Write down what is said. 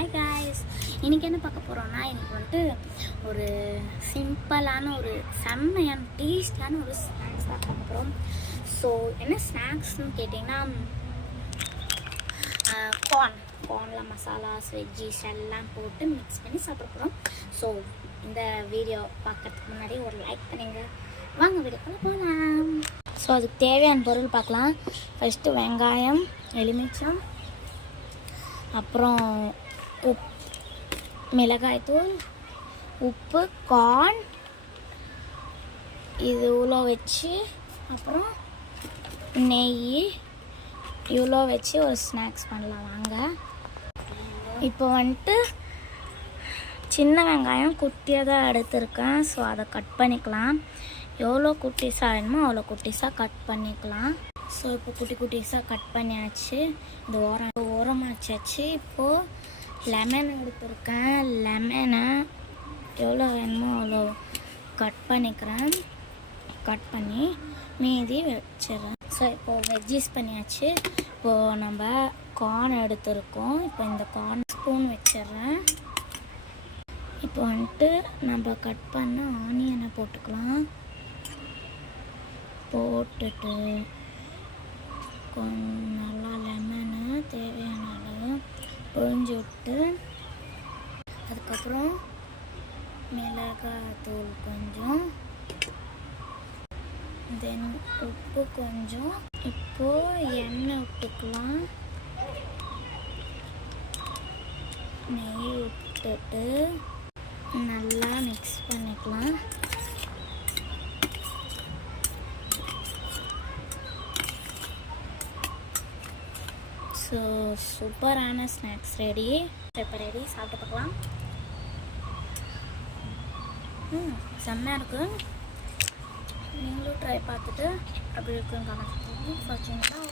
Hi guys, இன்றைக்கி என்ன பார்க்க போகிறோன்னா இன்றைக்கி வந்துட்டு ஒரு சிம்பிளான ஒரு செம்மையான டேஸ்டியான ஒரு ஸ்நாக்ஸ் தான் பார்க்க போகிறோம். ஸோ என்ன ஸ்நாக்ஸ்னு கேட்டிங்கன்னா கார்னில் மசாலாஸ் வெஜ்ஜீஸ் எல்லாம் போட்டு மிக்ஸ் பண்ணி சாப்பிட போகிறோம். ஸோ இந்த வீடியோ பார்க்கறதுக்கு முன்னாடி ஒரு லைக் பண்ணிங்க, வாங்க வீடியோக்குள்ள போகலாம். ஸோ அதுக்கு தேவையான பொருள் பார்க்கலாம். ஃபஸ்ட்டு வெங்காயம், எலுமிச்சம், அப்புறம் மிளகாய்த்தூள், உப்பு, கார்ன் இது இவ்வளோ வச்சு, அப்புறம் நெய் இவ்வளோ வச்சு ஒரு ஸ்நாக்ஸ் பண்ணலாம் வாங்க. இப்போ வந்துட்டு சின்ன வெங்காயம் குட்டியாக தான் எடுத்துருக்கேன். ஸோ அதை கட் பண்ணிக்கலாம். எவ்வளோ குட்டிஸாக வேணுமோ அவ்வளோ குட்டிஸாக கட் பண்ணிக்கலாம். ஸோ இப்போ குட்டி குட்டிஸாக கட் பண்ணியாச்சு. இந்த ஓரமாச்சாச்சு. இப்போது லெமன் எடுத்துருக்கேன். லெமனை எவ்வளோ வேணுமோ அவ்வளோ கட் பண்ணிக்கிறேன். கட் பண்ணி மீதி வச்சிடறேன். ஸோ இப்போது வெஜ்ஜீஸ் பண்ணியாச்சு. இப்போது நம்ம கார்ன் எடுத்துருக்கோம். இப்போ இந்த கார்ன் ஸ்பூன் வச்சிடுறேன். இப்போ வந்துட்டு நம்ம கட் பண்ண ஆனியனை போட்டுக்கலாம். போட்டுட்டு கொஞ்சம் நல்லா லெமனை தேவையான அளவு புழிஞ்சு விட்டு, அதுக்கப்புறம் மிளகாய்த்தூள் கொஞ்சம், தென் உப்பு கொஞ்சம். இப்போது எண்ணெய் விட்டுக்கலாம். நெய் விட்டுட்டு நல்லா மிக்ஸ் பண்ணிக்கலாம். ஸோ சூப்பரான ஸ்நாக்ஸ் ரெடி. இப்போ ரெடி, சாப்பிட்டு பார்க்கலாம். செம்மையாக இருக்குது. நீங்களும் ட்ரை பார்த்துட்டு அப்படி இருக்குன்னு கமெண்ட் பண்ணுங்க.